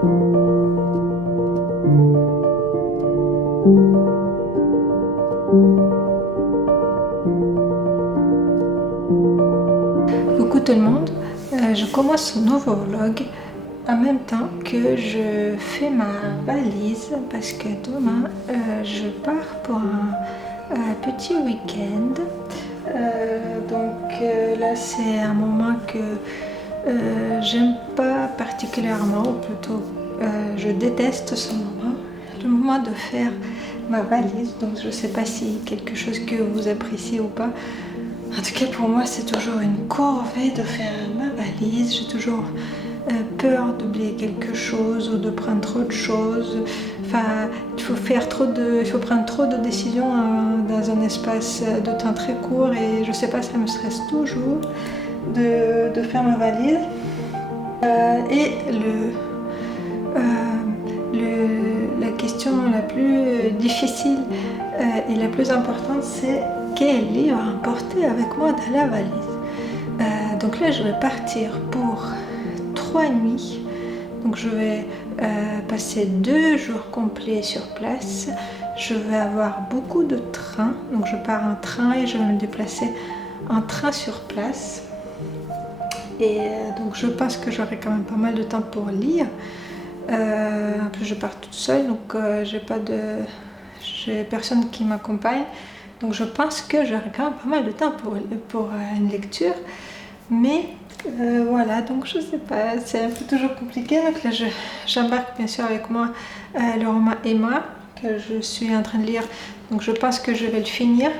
Coucou tout le monde, je commence un nouveau vlog en même temps que je fais ma valise parce que demain je pars pour un petit week-end. Là c'est un moment que j'aime pas particulièrement, ou plutôt je déteste ce moment, le moment de faire ma valise. Donc je sais pas si quelque chose que vous appréciez ou pas. En tout cas pour moi c'est toujours une corvée de faire ma valise. J'ai toujours peur d'oublier quelque chose ou de prendre trop de choses. Enfin, il faut prendre trop de décisions dans un espace de temps très court, et je sais pas, ça me stresse toujours de faire ma valise. La question la plus difficile et la plus importante, c'est quel livre emporter avec moi dans la valise. Donc là je vais partir pour 3 nuits, donc je vais passer 2 jours complets sur place. Je vais avoir beaucoup de trains, donc je pars en train et je vais me déplacer en train sur place. Et donc je pense que j'aurai quand même pas mal de temps pour lire. En plus je pars toute seule, donc j'ai personne qui m'accompagne, donc je pense que j'aurai quand même pas mal de temps pour une lecture. Mais voilà, donc je sais pas, c'est un peu toujours compliqué. Donc là j'embarque bien sûr avec moi le roman Emma que je suis en train de lire, donc je pense que je vais le finir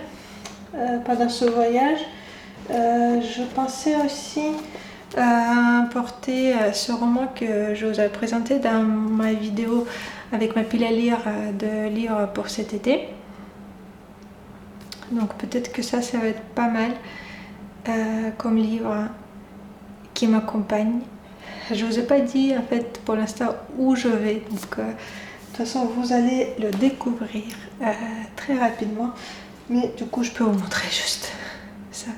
pendant ce voyage. Je pensais aussi importer ce roman que je vous avais présenté dans ma vidéo avec ma pile à lire de livres pour cet été. Donc peut-être que ça va être pas mal comme livre qui m'accompagne. Je vous ai pas dit en fait pour l'instant où je vais, donc de toute façon vous allez le découvrir très rapidement, mais du coup je peux vous montrer juste ça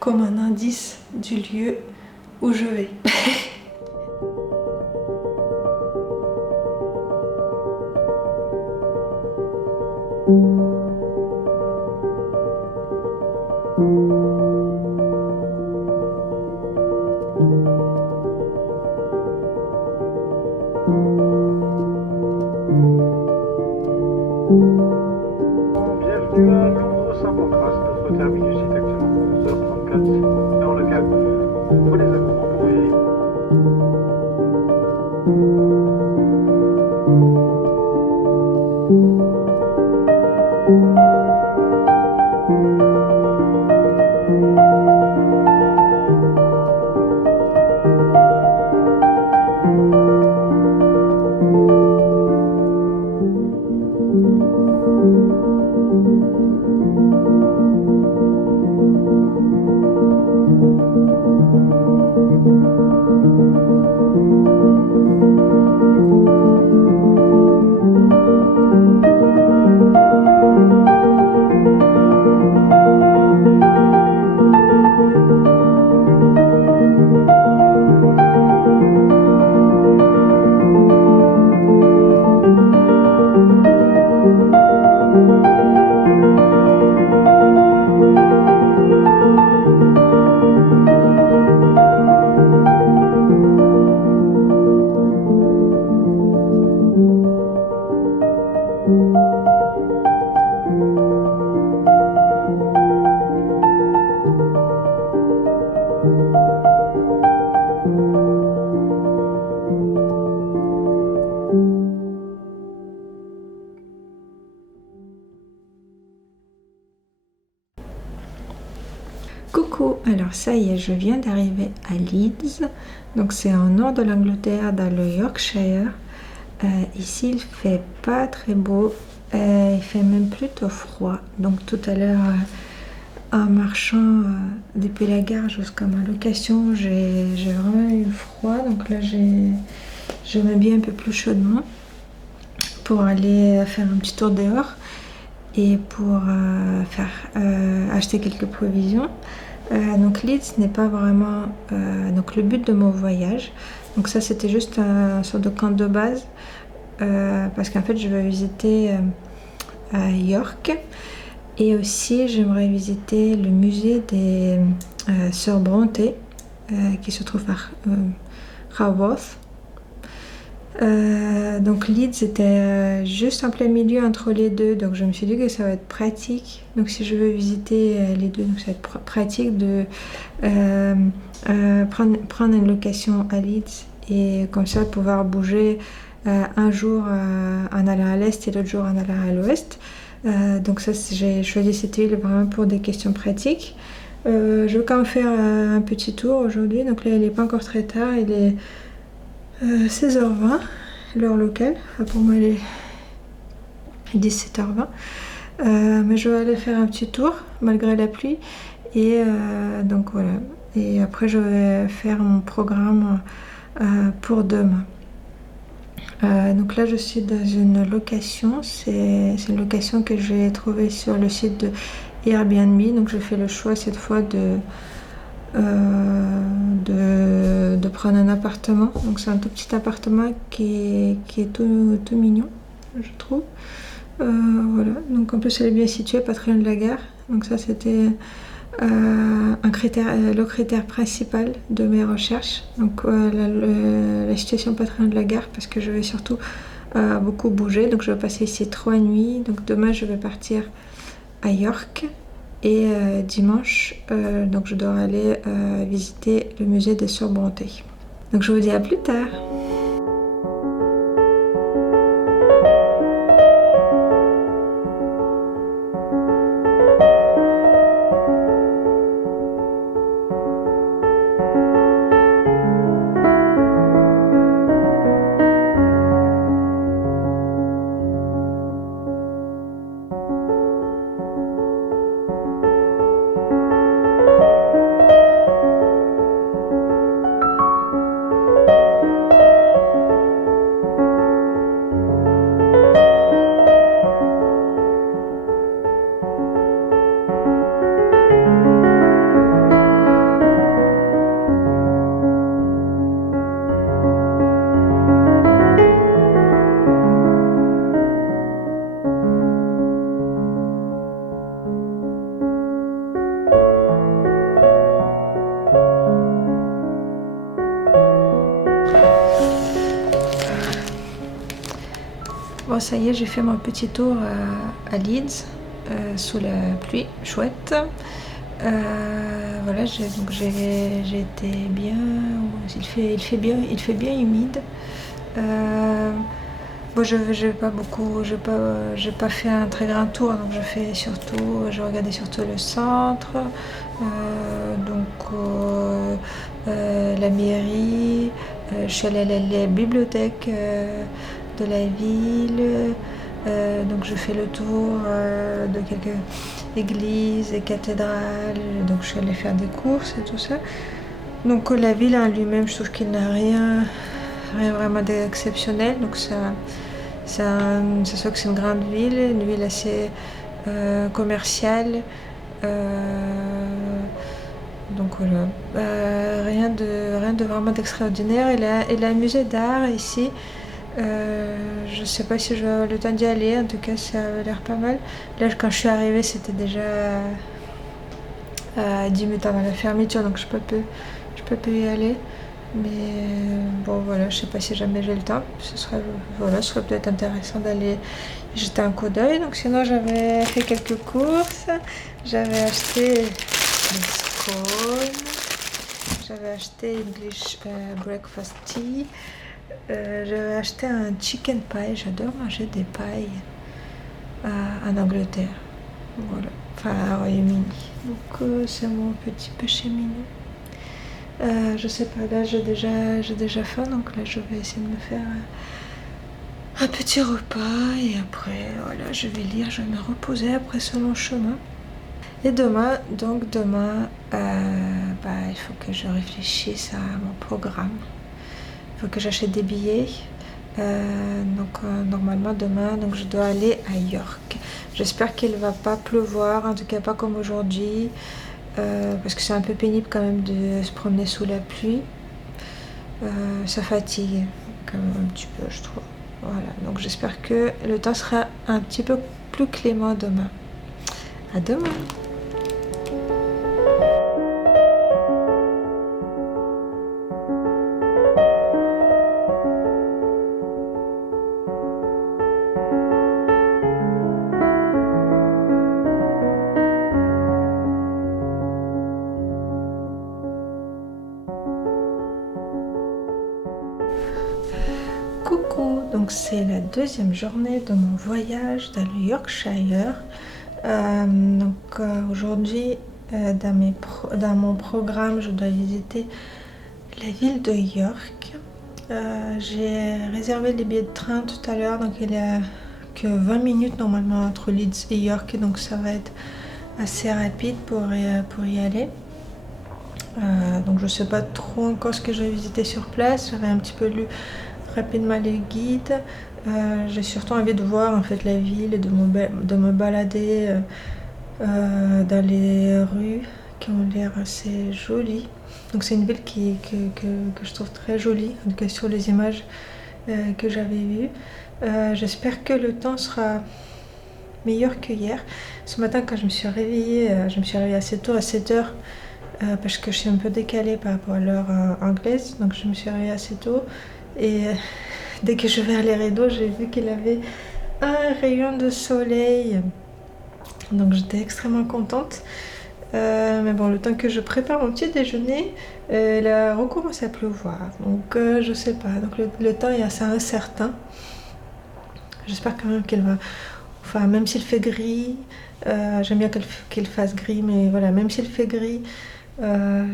comme un indice du lieu où je vais. Bienvenue à Londres-Saint-Pancras, notre terminus est actuellement 11h34 dans le calme. Prenez un moment pour vérifier. Coucou, alors ça y est, je viens d'arriver à Leeds, donc c'est au nord de l'Angleterre, dans le Yorkshire. Ici il fait pas très beau, il fait même plutôt froid. Donc tout à l'heure, en marchant depuis la gare jusqu'à ma location, j'ai vraiment eu froid. Donc là je m'habille un peu plus chaudement pour aller faire un petit tour dehors et pour acheter quelques provisions. Donc Leeds n'est pas vraiment donc le but de mon voyage. Donc ça c'était juste un sorte de camp de base parce qu'en fait je vais visiter à York et aussi j'aimerais visiter le musée des Sœurs Brontë qui se trouve à Haworth. Donc Leeds était juste en plein milieu entre les deux, donc je me suis dit que ça va être pratique. Donc si je veux visiter les deux, donc ça va être pratique de prendre une location à Leeds et comme ça pouvoir bouger un jour en allant à l'est et l'autre jour en allant à l'ouest. Donc ça, j'ai choisi cette ville vraiment pour des questions pratiques. Je vais quand même faire un petit tour aujourd'hui, donc là il n'est pas encore très tard, il est 16h20, l'heure locale. Enfin, pour moi, il est 17h20. Mais je vais aller faire un petit tour, malgré la pluie. Et donc voilà. Et après, je vais faire mon programme pour demain. Donc là, je suis dans une location. C'est une location que j'ai trouvée sur le site de Airbnb. Donc, je fais le choix cette fois de prendre un appartement. Donc c'est un tout petit appartement qui est tout mignon, je trouve. Voilà, donc en plus elle est bien située, pas très loin de la gare. Donc ça c'était le critère principal de mes recherches. Donc la situation pas très loin de la gare parce que je vais surtout beaucoup bouger. Donc je vais passer ici 3 nuits. Donc demain je vais partir à York. Et dimanche, donc je dois aller visiter le musée des Sœurs Brontë. Donc je vous dis à plus tard. Bon, ça y est, j'ai fait mon petit tour à Leeds sous la pluie, chouette. Voilà, j'ai été bien. Il fait bien humide. Bon, je j'ai pas fait un très grand tour, donc je regardais surtout le centre, la mairie. Je suis allée à la bibliothèque de la ville, donc je fais le tour de quelques églises et cathédrales, donc je suis allée faire des courses et tout ça. Donc la ville en lui-même, je trouve qu'il n'a rien vraiment d'exceptionnel, donc c'est sûr que c'est une grande ville, une ville assez commerciale, donc voilà, rien de vraiment d'extraordinaire. Il a un musée d'art ici. Je sais pas si je vais avoir le temps d'y aller, en tout cas ça a l'air pas mal. Là quand je suis arrivée c'était déjà 10 minutes avant la fermeture, donc je peux plus y aller. Mais bon voilà, je sais pas si jamais j'ai le temps, ce serait peut-être intéressant d'aller jeter un coup d'œil. Donc sinon j'avais fait quelques courses, j'avais acheté des scones, j'avais acheté English breakfast tea. J'avais acheté un chicken pie, j'adore manger des pailles en Angleterre, voilà, enfin à Royaume-Uni. Donc c'est mon petit péché mignon. Je sais pas, là j'ai déjà faim, donc là je vais essayer de me faire un petit repas et après voilà, je vais lire, je vais me reposer après ce long chemin. Et demain, il faut que je réfléchisse à mon programme. Il faut que j'achète des billets. Normalement demain, donc je dois aller à York. J'espère qu'il ne va pas pleuvoir, en tout cas pas comme aujourd'hui. parce que c'est un peu pénible quand même de se promener sous la pluie. Ça fatigue quand même un petit peu, je trouve. Voilà, donc j'espère que le temps sera un petit peu plus clément demain. À demain! Coucou, donc c'est la deuxième journée de mon voyage dans le Yorkshire. Aujourd'hui, dans mon programme, je dois visiter la ville de York. J'ai réservé les billets de train tout à l'heure, donc il n'y a que 20 minutes normalement entre Leeds et York, donc ça va être assez rapide pour y aller. Donc je ne sais pas trop encore ce que je vais visiter sur place. J'avais un petit peu lu rapidement les guides. J'ai surtout envie de voir en fait la ville et de me balader dans les rues qui ont l'air assez jolies. Donc c'est une ville que je trouve très jolie, en tout cas sur les images que j'avais vues. J'espère que le temps sera meilleur que hier. Ce matin quand je me suis réveillée assez tôt, à 7h, parce que je suis un peu décalée par rapport à l'heure anglaise. Donc je me suis réveillée assez tôt. Et dès que j'ai ouvert les rideaux, j'ai vu qu'il avait un rayon de soleil. Donc j'étais extrêmement contente. Mais bon, le temps que je prépare mon petit déjeuner, il a recommencé à pleuvoir. Donc je sais pas. Donc le temps est assez incertain. J'espère quand même qu'il va... Enfin, même s'il fait gris, j'aime bien qu'il fasse gris, mais voilà, même s'il fait gris,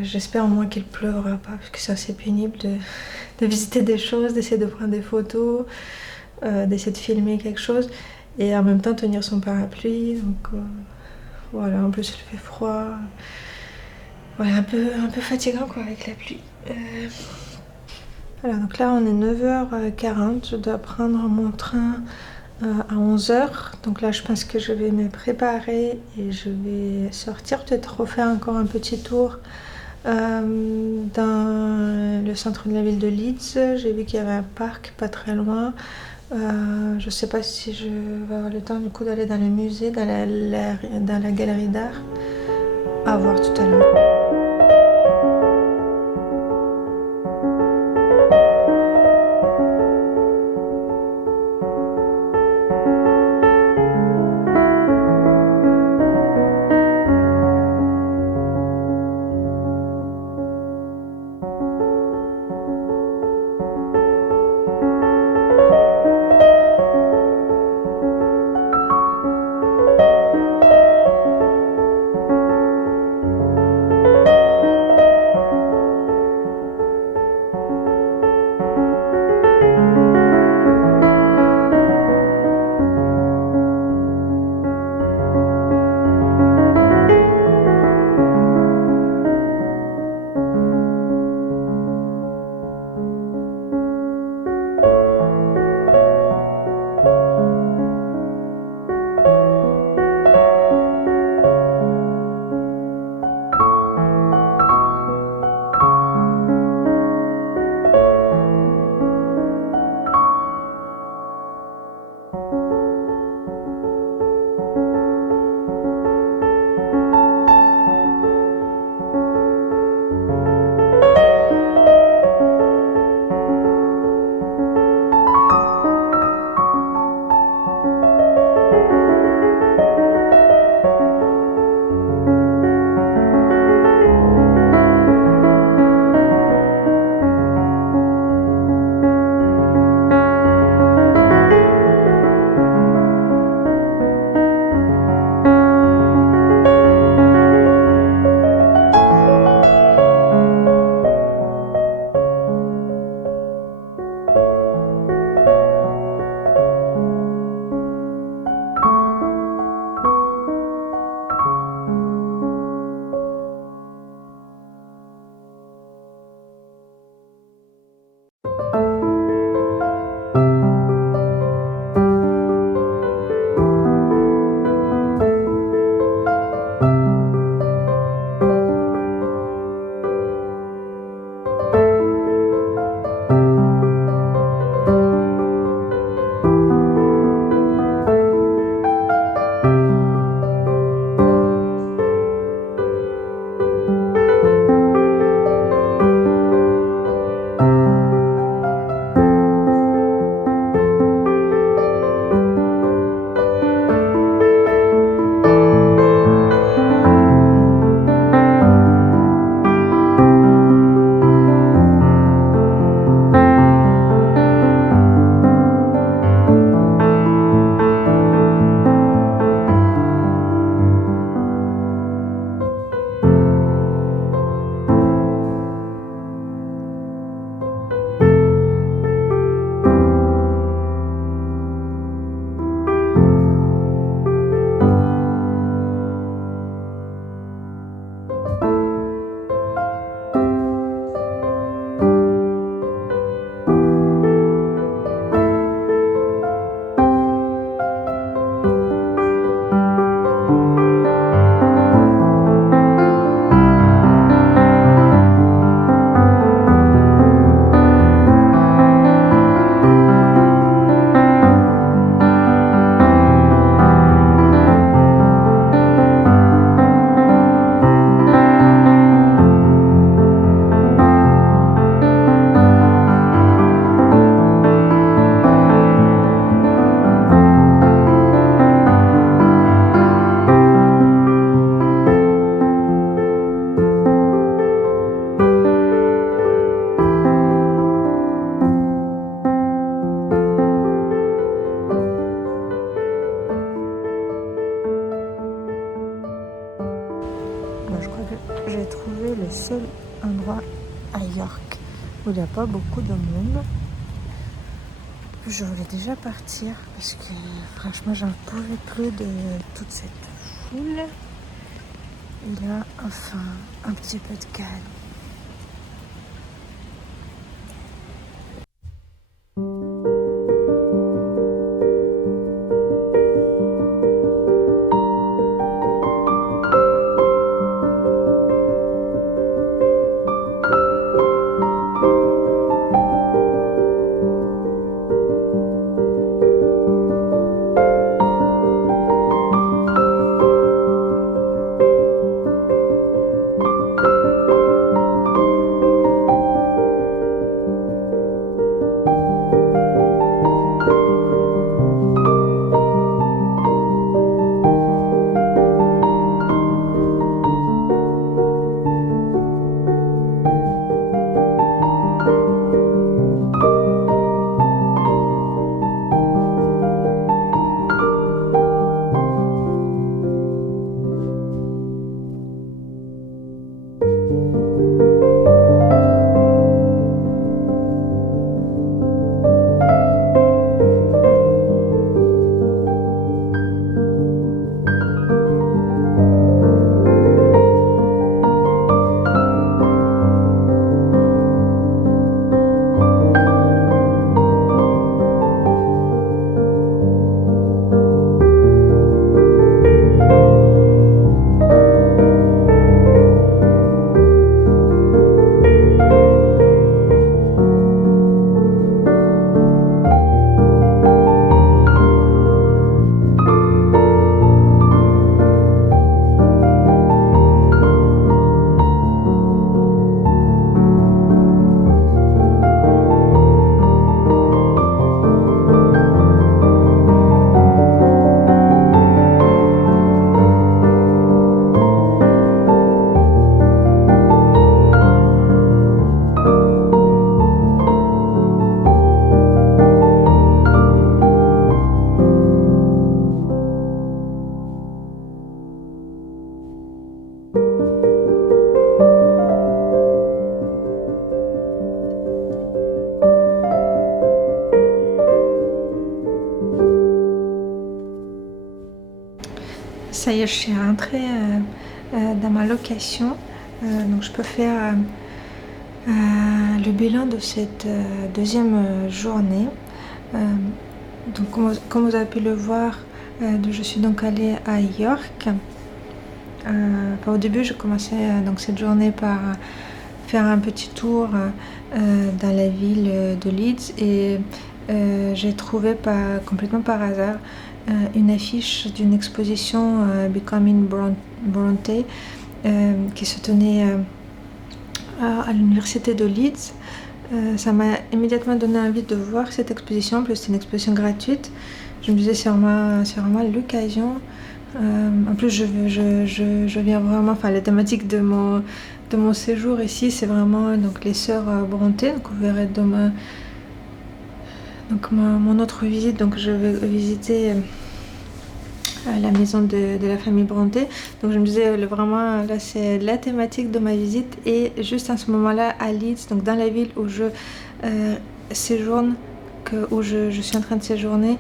j'espère au moins qu'il pleuvra pas, parce que c'est assez pénible de visiter des choses, d'essayer de prendre des photos, d'essayer de filmer quelque chose, et en même temps tenir son parapluie. Donc voilà, en plus il fait froid. Voilà, un peu fatigant quoi avec la pluie. Voilà, donc là on est 9h40, je dois prendre mon train à 11h. Donc là je pense que je vais me préparer et je vais sortir, peut-être refaire encore un petit tour dans le centre de la ville de Leeds. J'ai vu qu'il y avait un parc pas très loin. Je sais pas si je vais avoir le temps du coup d'aller dans le musée, dans la galerie d'art. À voir tout à l'heure. il n'y a pas beaucoup de monde. Je voulais déjà partir parce que franchement j'en pouvais plus de toute cette foule. Et là, enfin, un petit peu de calme. Ça y est, je suis rentrée dans ma location, donc je peux faire le bilan de cette deuxième journée. Donc comme vous avez pu le voir, je suis donc allée à York. Au début, je commençais donc cette journée par faire un petit tour dans la ville de Leeds et j'ai trouvé complètement par hasard une affiche d'une exposition Becoming Bronte qui se tenait à l'université de Leeds. Ça m'a immédiatement donné envie de voir cette exposition, en plus c'est une exposition gratuite. Je me disais c'est vraiment l'occasion. En plus je viens vraiment, enfin la thématique de mon séjour ici c'est vraiment donc les sœurs Bronte, donc vous verrez demain donc mon autre visite, donc je vais visiter la maison de la famille Bronte. Donc je me disais vraiment là c'est la thématique de ma visite et juste à ce moment là à Leeds, donc dans la ville où je séjourne, où je suis en train de séjourner,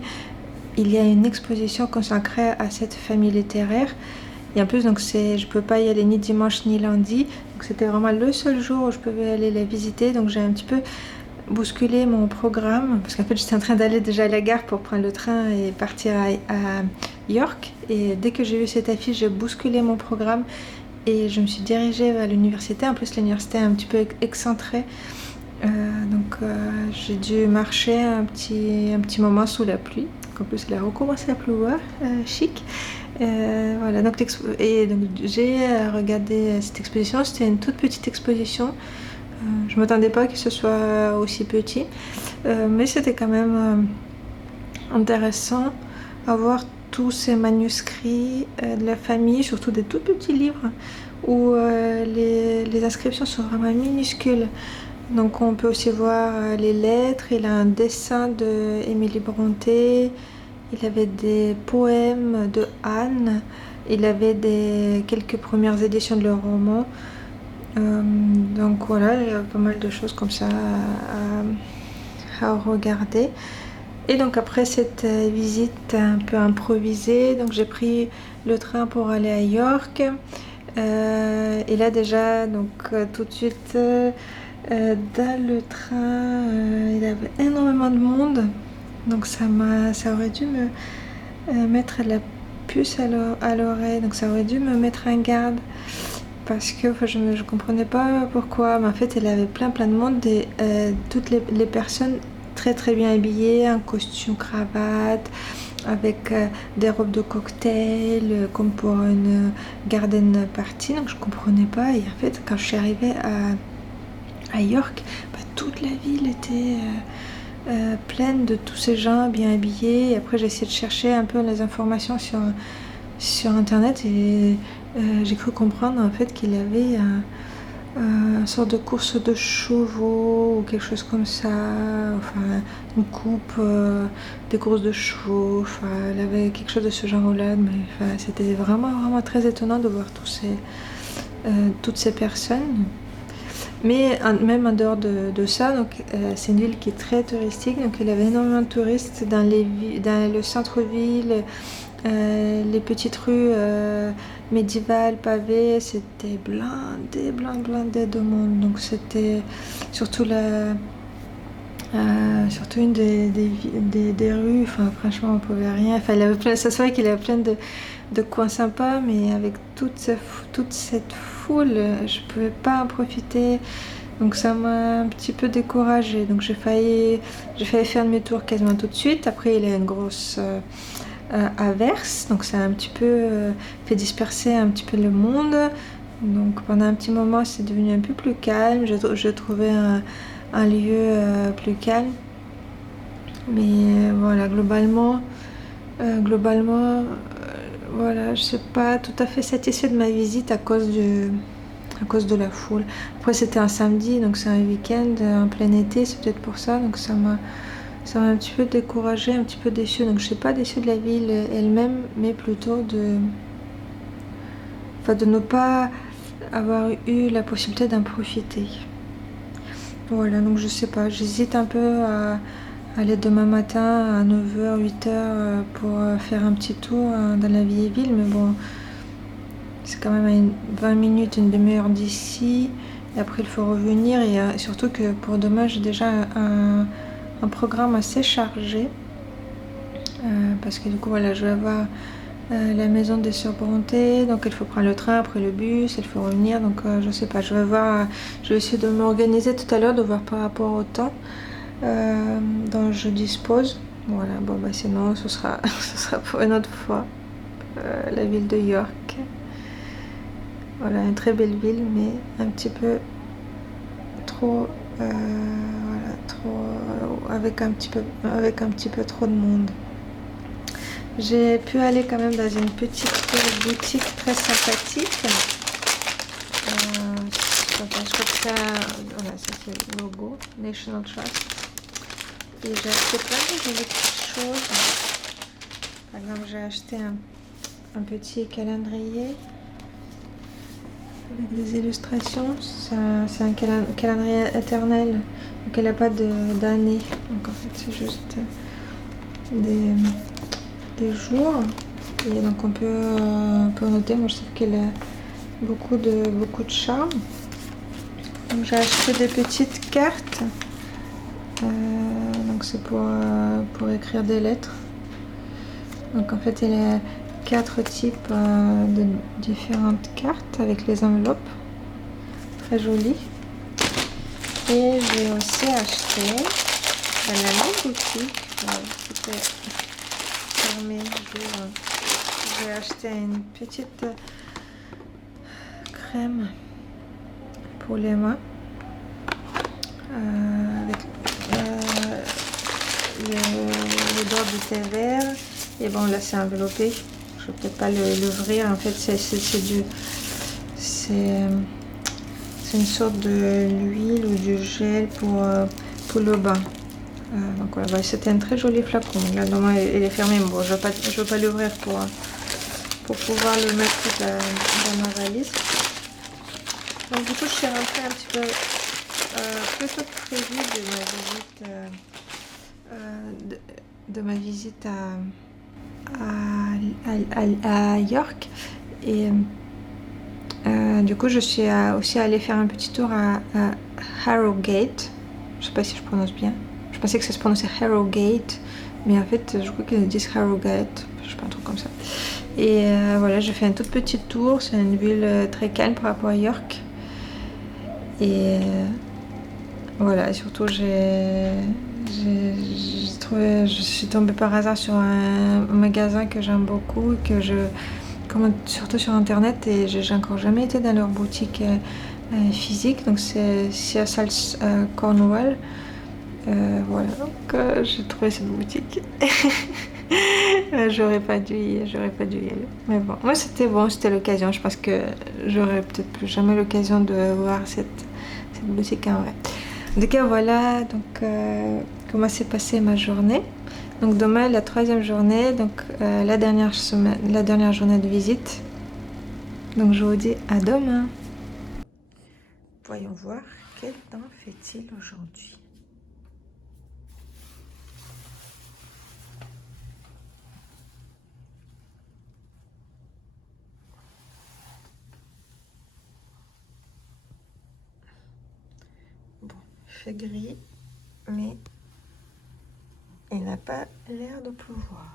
il y a une exposition consacrée à cette famille littéraire. Et en plus, donc je peux pas y aller ni dimanche ni lundi. Donc c'était vraiment le seul jour où je pouvais aller la visiter. Donc j'ai un petit peu bousculé mon programme parce qu'en fait j'étais en train d'aller déjà à la gare pour prendre le train et partir à York. Et dès que j'ai vu cette affiche, j'ai bousculé mon programme et je me suis dirigée vers l'université. En plus, l'université est un petit peu excentrée. Donc j'ai dû marcher un petit moment sous la pluie. En plus, il a recommencé à pleuvoir, chic. Voilà, donc j'ai regardé cette exposition. C'était une toute petite exposition. Je ne m'attendais pas que ce soit aussi petit, mais c'était quand même intéressant à voir tous ces manuscrits de la famille, surtout des tout petits livres où les inscriptions sont vraiment minuscules. Donc on peut aussi voir les lettres. Il a un dessin de Emily Bronte, il avait des poèmes de Anne, il avait quelques premières éditions de leur roman. Donc voilà, il y a pas mal de choses comme ça à regarder. Et donc après cette visite un peu improvisée, donc j'ai pris le train pour aller à York. Et là déjà, donc tout de suite dans le train, il y avait énormément de monde. Donc ça aurait dû me mettre la puce à l'oreille. Donc ça aurait dû me mettre en garde. Parce que je comprenais pas pourquoi. Mais en fait, il y avait plein de monde. Et toutes les personnes très bien habillées, en costume, cravate, avec des robes de cocktail, comme pour une garden party. Donc je comprenais pas. Et en fait, quand je suis arrivée à York, toute la ville était pleine de tous ces gens bien habillés. Et après, j'ai essayé de chercher un peu les informations sur internet et j'ai cru comprendre en fait qu'il y avait une sorte de course de chevaux ou quelque chose comme ça, enfin une coupe, des courses de chevaux, enfin il y avait quelque chose de ce genre-là, mais enfin, c'était vraiment très étonnant de voir toutes ces personnes. Mais même en dehors de ça, donc c'est une ville qui est très touristique, donc il y avait énormément de touristes dans le centre-ville. Les petites rues médiévales pavées, c'était blindé de monde. Donc c'était surtout surtout une des rues. Enfin, franchement, on pouvait rien. Enfin, il y avait plein, ça se voyait qu'il y avait plein de coins sympas, mais avec toute cette foule, je pouvais pas en profiter. Donc ça m'a un petit peu découragée. Donc j'ai failli faire demi-tour quasiment tout de suite. Après, il y a une grosse averse, donc ça a un petit peu fait disperser un petit peu le monde. Donc pendant un petit moment, c'est devenu un peu plus calme. Je trouvais un lieu plus calme. Mais voilà, globalement, voilà, je suis pas tout à fait satisfaite de ma visite à cause de la foule. Après, c'était un samedi, donc c'est un week-end en plein été, c'est peut-être pour ça. Donc ça m'a un petit peu découragée, un petit peu déçue. Donc je suis pas déçue de la ville elle-même, mais plutôt de ne pas avoir eu la possibilité d'en profiter. Voilà, donc je sais pas, j'hésite un peu à aller demain matin à 9h, 8h pour faire un petit tour dans la vieille ville, mais bon, c'est quand même à 20 minutes, une demi-heure d'ici, et après il faut revenir, et surtout que pour demain j'ai déjà un programme assez chargé, parce que du coup voilà, je vais avoir la maison des Sœurs Brontë, donc il faut prendre le train, après le bus, il faut revenir, donc je sais pas, je vais essayer de m'organiser tout à l'heure, de voir par rapport au temps dont je dispose. Voilà, bon bah sinon ce sera pour une autre fois. La ville de York, voilà, une très belle ville, mais un petit peu trop avec un petit peu trop de monde. J'ai pu aller quand même dans une petite boutique très sympathique. Je crois que ça, voilà, ça c'est le logo National Trust. Et j'ai acheté plein de jolies petites choses. Par exemple, j'ai acheté un petit calendrier avec des illustrations. C'est un calendrier éternel, donc elle n'a pas d'année. Donc en fait, c'est juste des jours. Et donc on peut noter. Moi, je trouve qu'elle a beaucoup de charme. Donc j'ai acheté des petites cartes. Donc c'est pour écrire des lettres. Donc en fait, il y a 4 types de différentes cartes avec les enveloppes. Très jolies. Et j'ai aussi acheté dans la même boutique. C'était fermé. J'ai acheté une petite crème pour les mains. Avec le doigt du thé vert. Et bon, là c'est enveloppé. Je vais peut-être pas l'ouvrir. En fait, c'est une sorte de l'huile ou du gel pour le bain. Donc voilà, c'était un très joli flacon. Là, normalement, il est fermé. Bon, je vais pas l'ouvrir pour pouvoir le mettre dans ma valise. Donc du coup, je suis rentrée un petit peu plus tôt que prévu de ma visite à York. Et du coup, je suis aussi allée faire un petit tour à Harrogate. Je sais pas si je prononce bien. Je pensais que ça se prononçait Harrogate, mais en fait, je crois qu'ils disent Harrogate. Je sais pas, un truc comme ça. Et voilà, j'ai fait un tout petit tour. C'est une ville très calme par rapport à York. Et voilà, surtout je suis tombée par hasard sur un magasin que j'aime beaucoup, que je commande surtout sur internet, et j'ai encore jamais été dans leur boutique physique. Donc c'est Seasalt Cornwall. Voilà, donc j'ai trouvé cette boutique. J'aurais pas dû y aller. Mais bon, moi c'était bon, c'était l'occasion. Je pense que j'aurais peut-être plus jamais l'occasion de voir cette boutique en vrai. En tout cas, voilà donc comment s'est passée ma journée. Donc demain, la 3e journée, donc la dernière journée de visite. Donc je vous dis à demain. Voyons voir quel temps fait-il aujourd'hui. Bon, il fait gris, mais il n'a pas l'air de pleuvoir.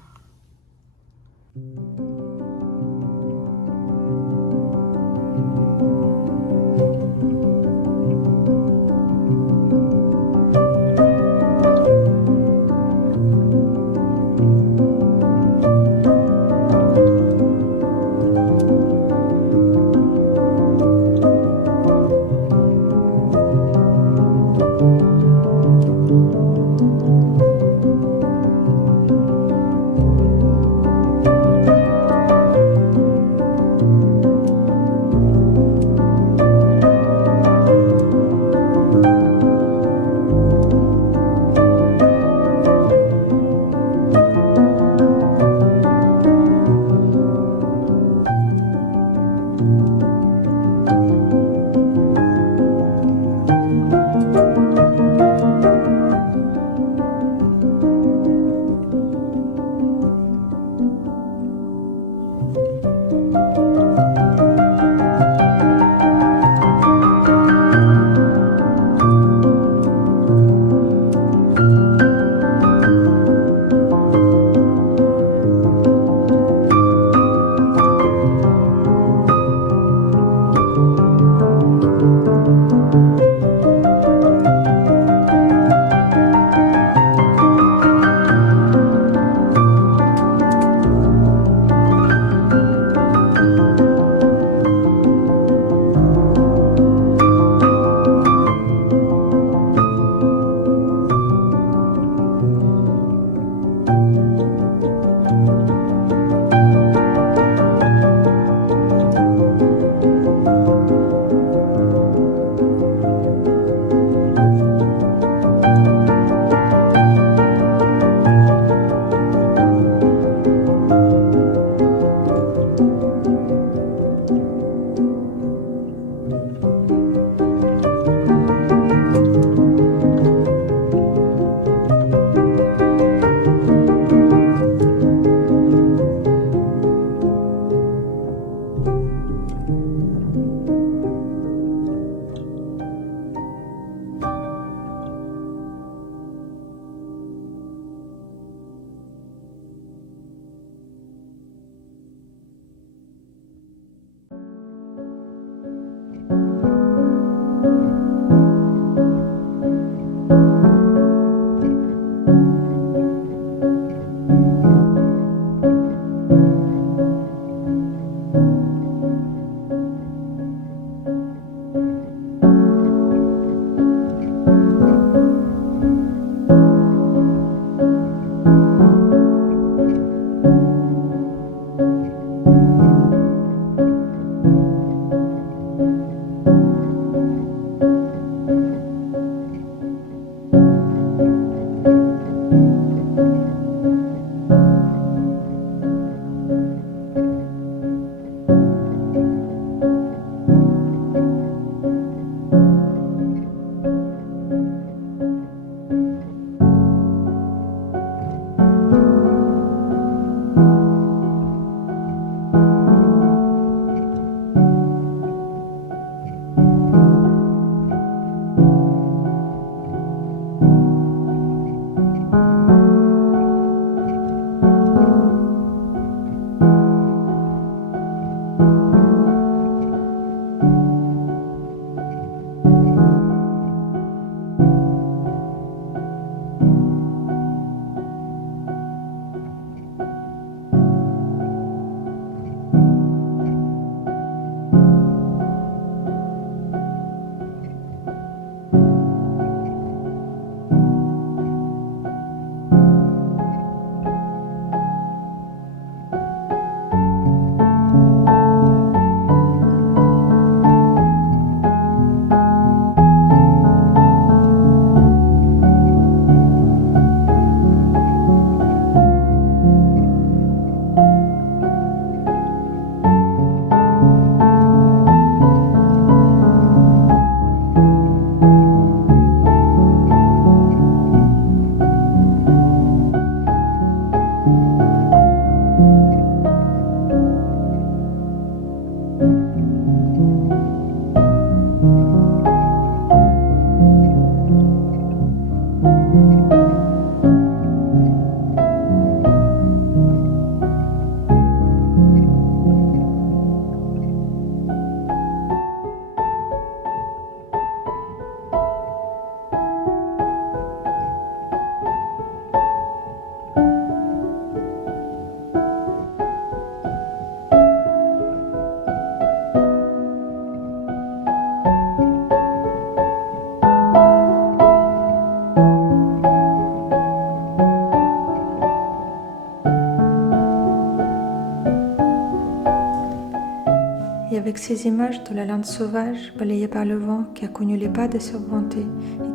ces images de la lande sauvage balayée par le vent qui a connu les pas de Cervantes et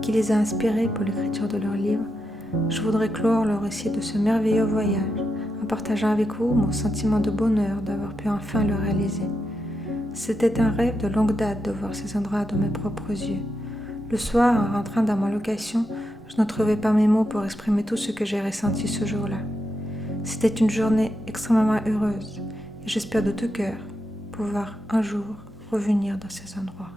qui les a inspirés pour l'écriture de leurs livres, je voudrais clore le récit de ce merveilleux voyage en partageant avec vous mon sentiment de bonheur d'avoir pu enfin le réaliser. C'était un rêve de longue date de voir ces endroits de mes propres yeux. Le soir, en rentrant dans ma location, je ne trouvais pas mes mots pour exprimer tout ce que j'ai ressenti ce jour-là. C'était une journée extrêmement heureuse et j'espère de tout cœur pouvoir un jour revenir dans ces endroits.